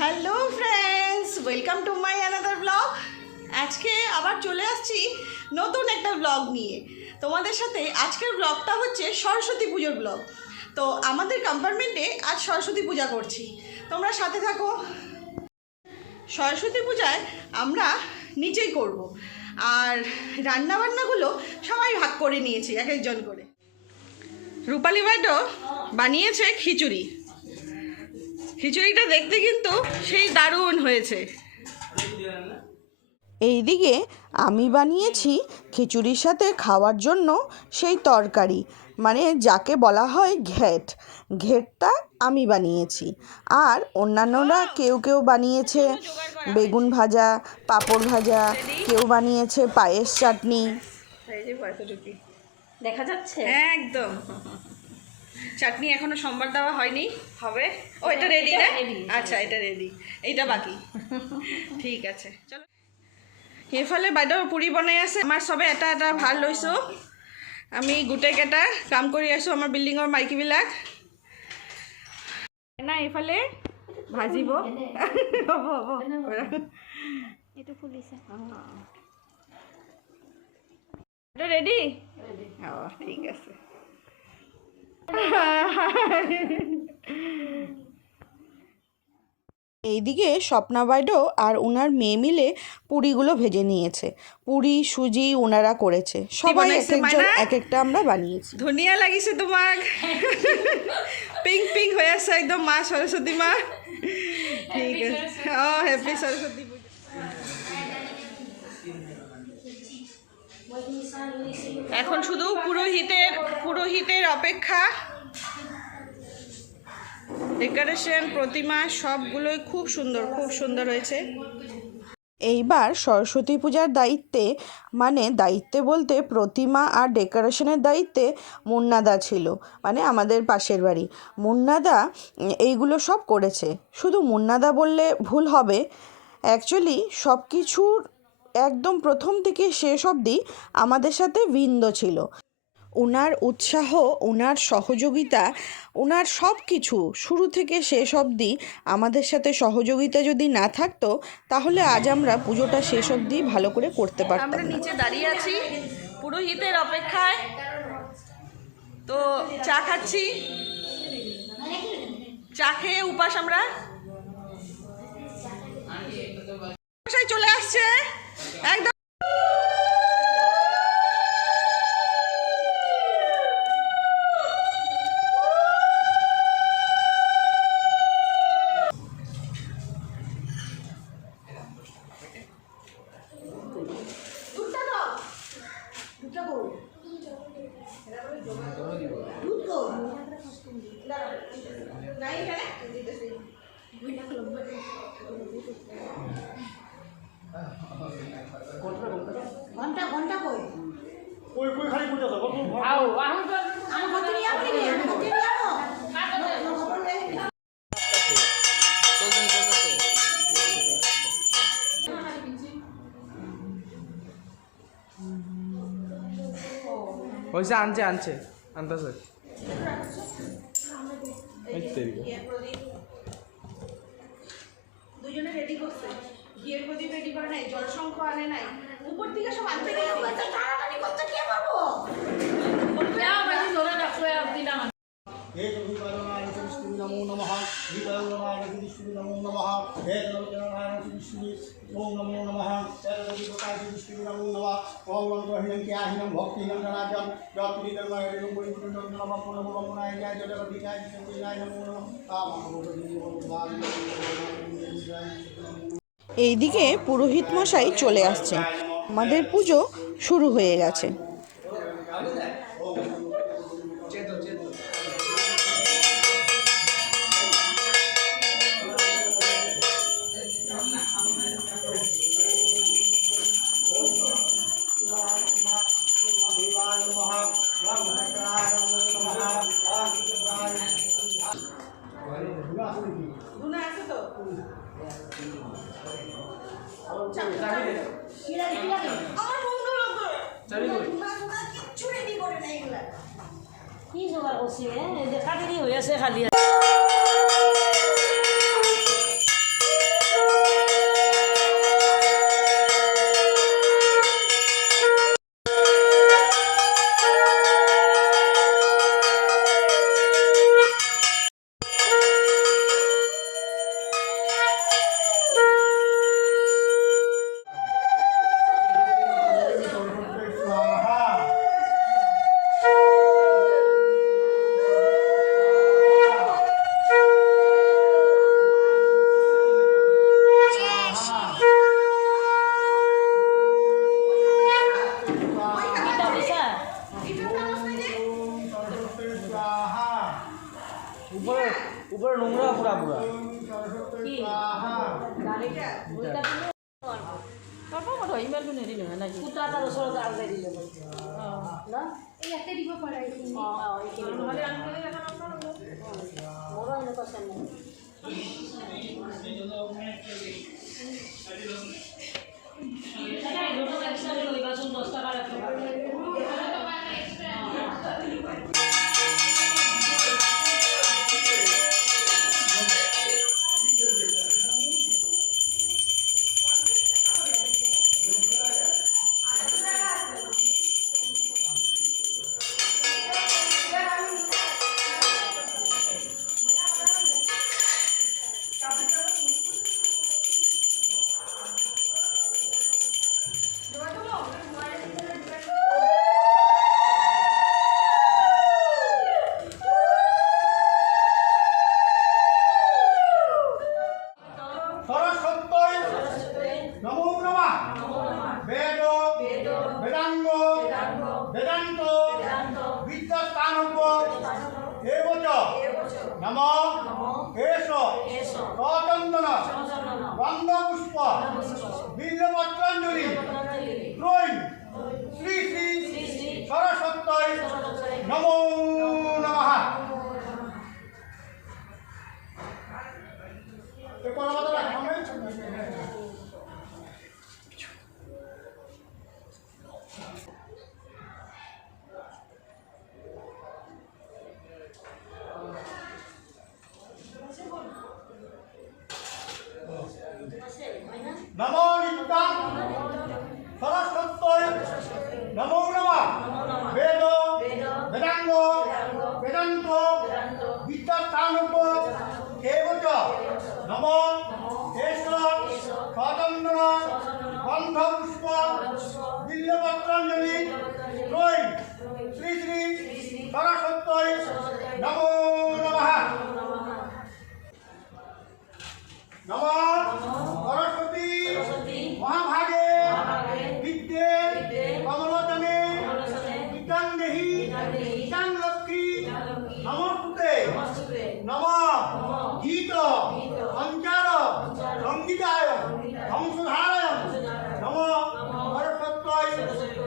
Hello friends, welcome to my another blog. আজকে আবার চলে আসছি নতুন একটা ব্লগ নিয়ে তোমাদের সাথে। আজকের ব্লগটা হচ্ছে সরস্বতী পুজোর ব্লগ। তো আমাদের কম্পার্টমেন্টে আজ সরস্বতী পূজা করছি, তোমরা সাথে থাকো। সরস্বতী পূজায় আমরা নিচেই করব, আর রান্নাবান্নাগুলো সবাই ভাগ করে নিয়েছি এক একজন করে। রূপালী বাইডো বানিয়েছে খিচুড়ি। খিচুড়িটা দেখতে কিন্তু সেই দারুণ হয়েছে। এইদিকে আমি বানিয়েছি খিচুড়ির সাথে খাওয়ার জন্য সেই তরকারি, মানে যাকে বলা হয় ঘেট। ঘেটটা আমি বানিয়েছি, আর অন্যান্যরা কেউ কেউ বানিয়েছে বেগুন ভাজা, পাঁপড় ভাজা, কেউ বানিয়েছে পায়েস চাটনি। দেখা যাচ্ছে একদম। চাটনি এখনো সম্বার দেওয়া হয়নি, হবে। ও এটা রেডি না? আচ্ছা, এটা রেডি, এইটা বাকি। ঠিক আছে, চলো। সেইফালে বাইদেউ পুৰি বনাই আছে। আমাৰ চবে এটা এটা ভাল লৈছোঁ। আমি গোটেইকেইটা কাম কৰি আছোঁ, আমাৰ বিল্ডিঙৰ মাইকীবিলাক। না এইফালে ভাজিব। হ'ব হ'ব, এইটো ফুলিছে। এইটো ৰেডি? অঁ, ঠিক আছে। এইদিকে স্বপ্না বাইডো আর ওনার মেয়ে মিলে পুরিগুলো ভেজে নিয়েছে। পুরি সুজি ওনারা করেছে, সবাই এক একজন এক একটা আমরা বানিয়েছি। ধুনীয়া লাগিছে তোমাক। পিংক পিংক হৈ আছে একদম, মা সরস্বতী মা। ঠিক আছে, অঁ, হ্যাপি সরস্বতী পূজা। এখন শুধু পুরোহিতের অপেক্ষা। ডেকোরেশন, প্রতিমা সবগুলোই খুব সুন্দর হয়েছে। এইবার সরস্বতী পূজার দায়িত্বে বলতে প্রতিমা আর ডেকোরেশনের দায়িত্বে মুন্নাদা ছিল, মানে আমাদের পাশের বাড়ি। মুন্নাদা এইগুলো সব করেছে। শুধু মুন্নাদা বললে ভুল হবে, অ্যাকচুয়ালি সব কিছুর একদম প্রথম থেকে শেষ অবধি আমাদের সাথে বৃন্দ ছিল। ওনার উৎসাহ, ওনার সহযোগিতা, ওনার সব কিছু শুরু থেকে শেষ অবধি আমাদের সাথে সহযোগিতা যদি না থাকতো, তাহলে আজ আমরা পুজোটা শেষ অবধি ভালো করে করতে পারতাম। আমরা নিচে দাঁড়িয়ে আছি পুরোহিতের অপেক্ষায়। তো চা খাচ্ছি, চা খেয়ে উপাস আমরা। চলে আসছে একদম। হয়েছে, আনছে আনতেছে। দুজনে রেডি করছে, ঘিয়ের প্রদীপ রেডি করে নাই, জলশঙ্খ আনে নাই, উপর থেকে সব আনতে গেছে। টানাটানি করতে কে পারবো? नमो नमः नमो नमः ओम नमो नमः नमो नमः ओम ग्रहणं क्याहिनं भक्तिनं जनाजन जत्रिदर्मयं परिपूर्णं नमः पुनः जगदीकाय संकीर्णाय नमो नमः। এইদিকে পুরোহিত মশাই চলে আসছে, আমাদের পুজো শুরু হয়ে গেছে। কি জোগাড় করছি, কাটি হয়ে আছে খালি। অল্প মতো ইমানটো নিদিলোঁ নাই কুটা তাৰ ওচৰত আলদাই দিলোঁ ন ইয়াতে দিব পৰা এইখিনি মোৰো এনেকুৱা চেন সরস্বত্যই নমো নমঃ বেদ বেদাঙ্গ বেদান্ত বিদ্যাস্থানব্য এবচ নম এষ সচন্দন গন্ধপুষ্প বিল্বপত্রাঞ্জলি ত্রয়ী শ্রী শ্রী সরস্বত্যই নমো নমঃ। নমো নিত্যাং সরস্বত্যই নমো নমঃ বেদ বেদাঙ্গ বেদান্ত বিদ্যাস্থানব্য এবচ নম এষ সচন্দন গন্ধপুষ্প বিল্বপত্রাঞ্জলি ত্রয়ী শ্রী শ্রী সরস্বত্যই নমো নমঃ। নমঃ সরস্বতী মহাভাগে বিদ্যে কমলোচনে বিদ্যাং দেহি বিদ্যাং লক্ষ্মী নমস্তুতে নমঃ গীত সঞ্চার সঙ্গীতায় ধ্বংসধারায় নমঃ সরস্বত্যই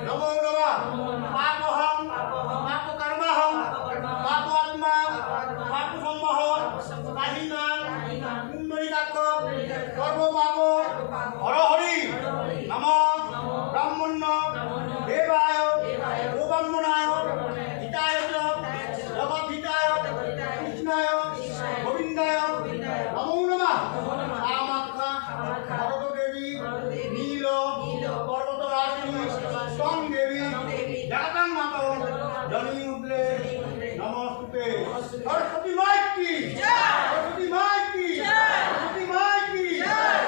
নমো নমঃ। পাপহং পাপকর্মহং পাপাত্মা পাপসম্মহ কাহিনাং কুণ্ডলিকাক্ষ সর্বপাপ হরহরি নমঃ ব্রাহ্মণ্য দেবায় গোব্রাহ্মণায় হিতায় চ জগদ্ধিতায় কৃষ্ণায় গোবিন্দায় নমো নমঃ। কামাখ্যা ভরতদেবী নীল পর্বতরাশিনী স্তং দেবী জগতাং মাতা জননী মুদ্রে নমস্তুতে। সরস্বতী মাই কি সরস্বতী মাই কি সরস্বতী মাই কি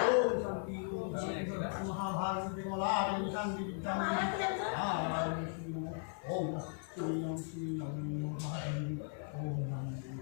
ওম শান্তি ওম শান্তি মহাভারতী কমলাদেবী শান্তি বিদ্যামী ওম শ্রী নমো মহাদেবী ওম নমো মহাদেবী।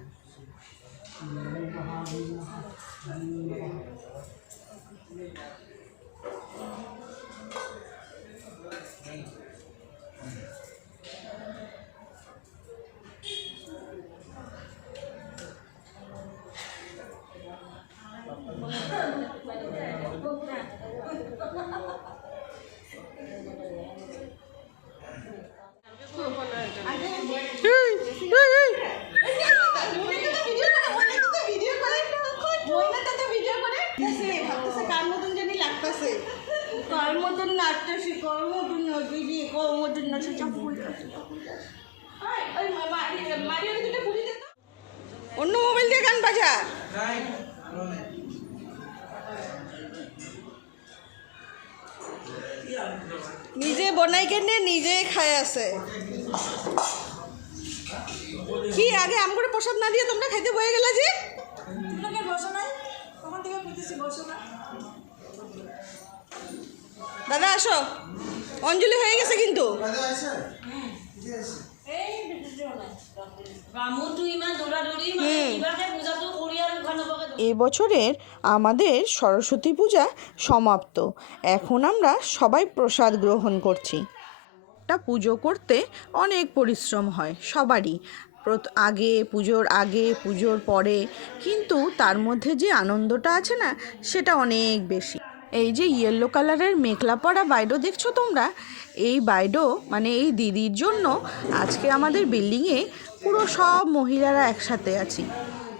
কার মতন নাচতেছি কার মতন দিদি কার মতন নাচতে ভুল অন্য মোবাইল দিয়ে গান বাজা। নিজে বনাই কেনে নিজে খাই আছে। কি আগে আম করে প্রসাদ না দিয়ে তোমরা খাইতে বয়ে গেলে যে বসো নাই তখন থেকে করতেছি বসো না দাদা আসো, অঞ্জলি হয়ে গেছে কিন্তু। এবছরের আমাদের সরস্বতী পূজা সমাপ্ত। এখন আমরা সবাই প্রসাদ গ্রহণ করছি। একটা পুজো করতে অনেক পরিশ্রম হয় সবারই। আগে পুজোর পরে, কিন্তু তার মধ্যে যে আনন্দটা আছে না, সেটা অনেক বেশি। এই যে ইয়েলো কালারের মেখলা পরা বাইডো দেখছো তোমরা, এই বাইডো মানে এই দিদির জন্য আজকে আমাদের বিল্ডিংয়ে পুরো সব মহিলারা একসাথে আছি।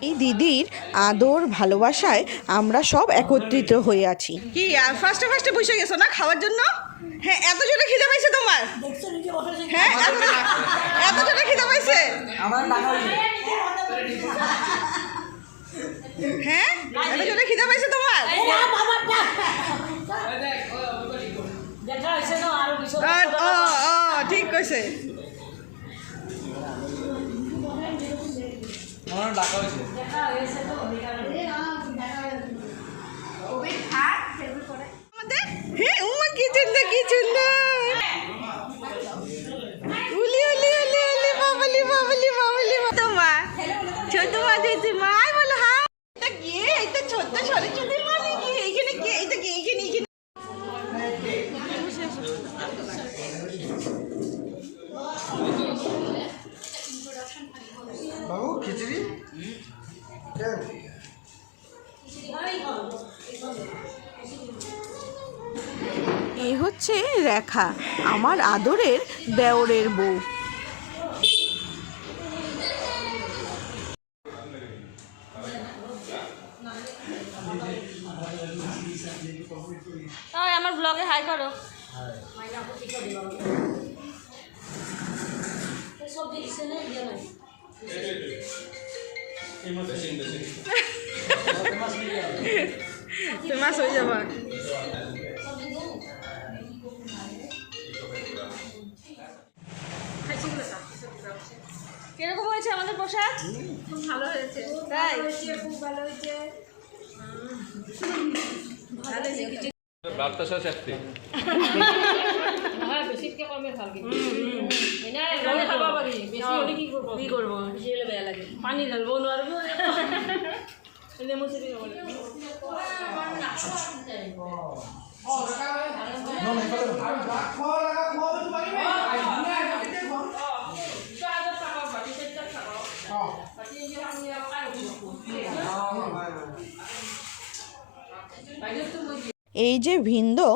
এই দিদির আদর ভালোবাসায় আমরা সব একত্রিত হয়ে আছি। কি ফার্স্টে বসে গেছো না খাওয়ার জন্য? হ্যাঁ, এত জোরে খিদে পাইছে তোমার? হ্যাঁ, এত জোরে খিদে পাইছে? হ্যাঁ, এত জোরে খিদে পাইছে তোমার? দেখা হয়েছে না আরো কিছু ও ঠিক কইছে। আমার ডাকা হয়েছে। দেখা হয়েছে তো আমাদের হ্যাঁ উমা কি সুন্দর উলি বাবলি তোমার ছোট মা দিদি মাই বলো হ্যাঁ এটা গিয়ে এটা ছোট সরস্বতী মানে কি এইখানে কি এইটা কি এইখানে বাবু খিচুড়ি এই হচ্ছে রেখা, আমার আদরের দেওরের বউ। আমার ব্লগে হাই করো। ফেমাস হয়ে যাবা। কিরকম হয়েছে আমাদের প্রসাদ? খুব ভালো হয়েছে। তাই খুব ভালো হয়েছে। বার্তাশা চাকরি হ্যাঁ বেশিকে কমে খাবি এনা এখানে খাবা পারি বেশি হলে কি করব বেশি হলে বেয়া লাগে পানি ঢালবো নোৱারবো এনে মুছে দিব বলে এই যে ভিন্দো,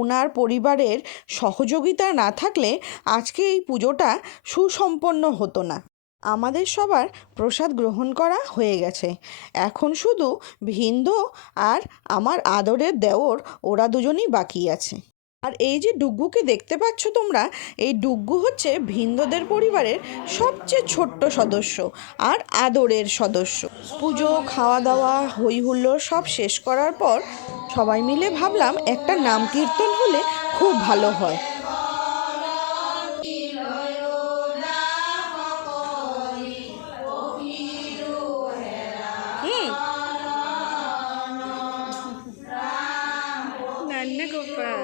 উনার পরিবারের সহযোগিতা না থাকলে আজকে এই পুজোটা সুসম্পন্ন হতো না। আমাদের সবার প্রসাদ গ্রহণ করা হয়ে গেছে, এখন শুধু ভিন্দো আর আমার আদরের দেওর ওরা দুজনই বাকি আছে। আর এই যে ডুগ্গুকে দেখতে পাচ্ছ তোমরা, এই ডুগ্গু হচ্ছে ভিন্দোদের পরিবারের সবচেয়ে ছোট্ট সদস্য আর আদরের সদস্য। পুজো খাওয়া দাওয়া হই হুল্লোড় সব শেষ করার পর সবাই মিলে ভাবলাম একটা নাম কীর্তন হলে খুব ভালো হয়। নান্না গোপাল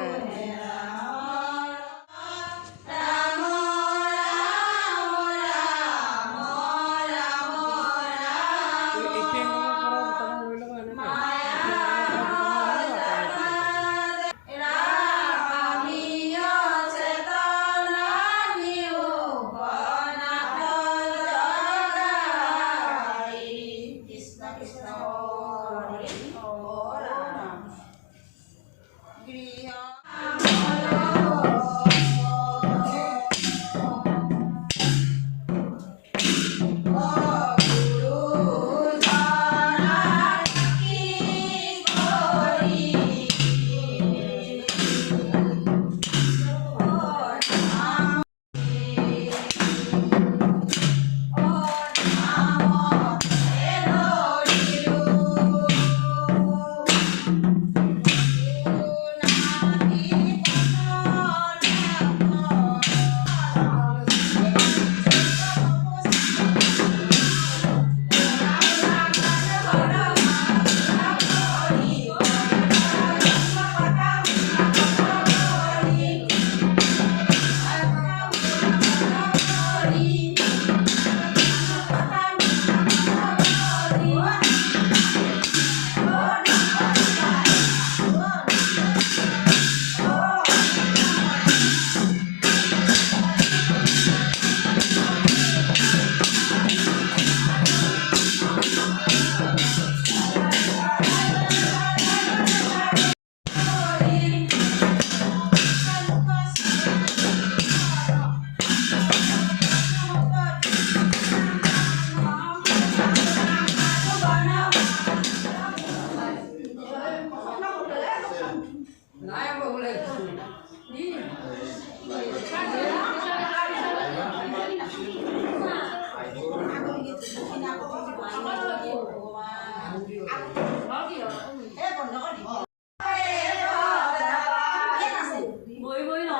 বই বই ন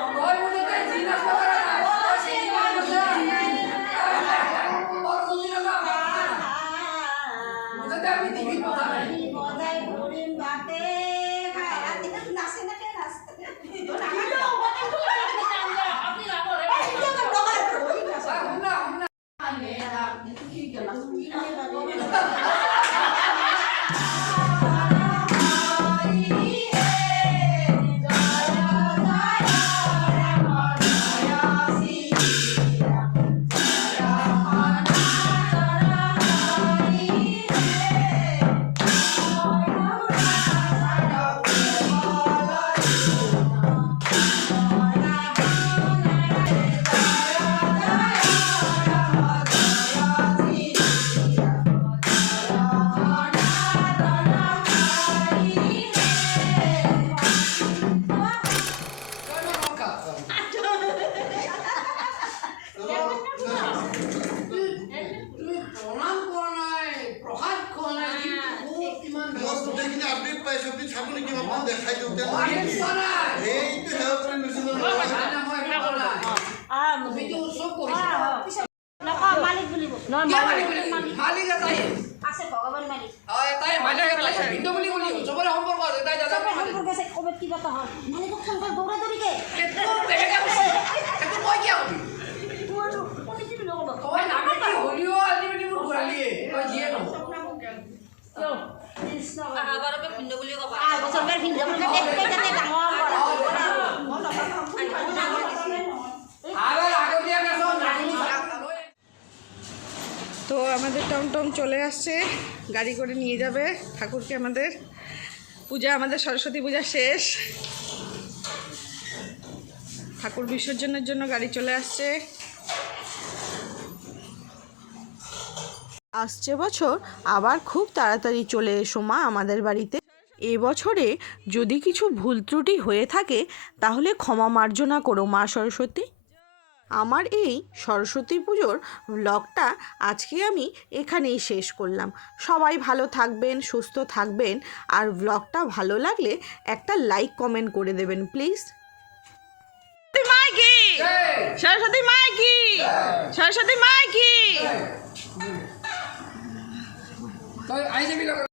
আপডেট পাইছো আপনি ছাগল কি আপনার দেখাই দিতে এইটো হেল্প করে নিছিল মালিক বুলি মালিক এটাই আছে ভগৱান মালিক এটাই মালিক এটাই ভিন্ন বুলি বুলি চবৰে সম্পৰ্ক আছে তাই দাদা সম্পৰ্ক আছে ক'ৰবাত কিবা এটা হ'ল মালিকক ফোন কৰি দৌৰা দৌৰিকে সেইটো বেলেগে কৈছে সেইটো মই কিয় হবি কমিটি বুলি ক'ব তই নামি কি হলিও আলটিমেটলি মোৰ ঘূৰালিয়ে তই যিয়ে ন আবার আগতিয়া গেছ তো আমাদের টমটম চলে আসছে, গাড়ি করে নিয়ে যাবে ঠাকুরকে। আমাদের পূজা, আমাদের সরস্বতী পূজা শেষ, ঠাকুর বিসর্জনের জন্য গাড়ি চলে আসছে। আসছে বছর আবার খুব তাড়াতাড়ি চলে এসো মা আমাদের বাড়িতে। এবছরে যদি কিছু ভুল ত্রুটি হয়ে থাকে তাহলে ক্ষমা মার্জনা করো মা সরস্বতী। আমার এই সরস্বতী পুজোর ব্লগটা আজকে আমি এখানেই শেষ করলাম। সবাই ভালো থাকবেন, সুস্থ থাকবেন, আর ব্লগটা ভালো লাগলে একটা লাইক কমেন্ট করে দেবেন প্লিজ। সরস্বতী মা কি, সরস্বতী মা কি। তই আই যাবি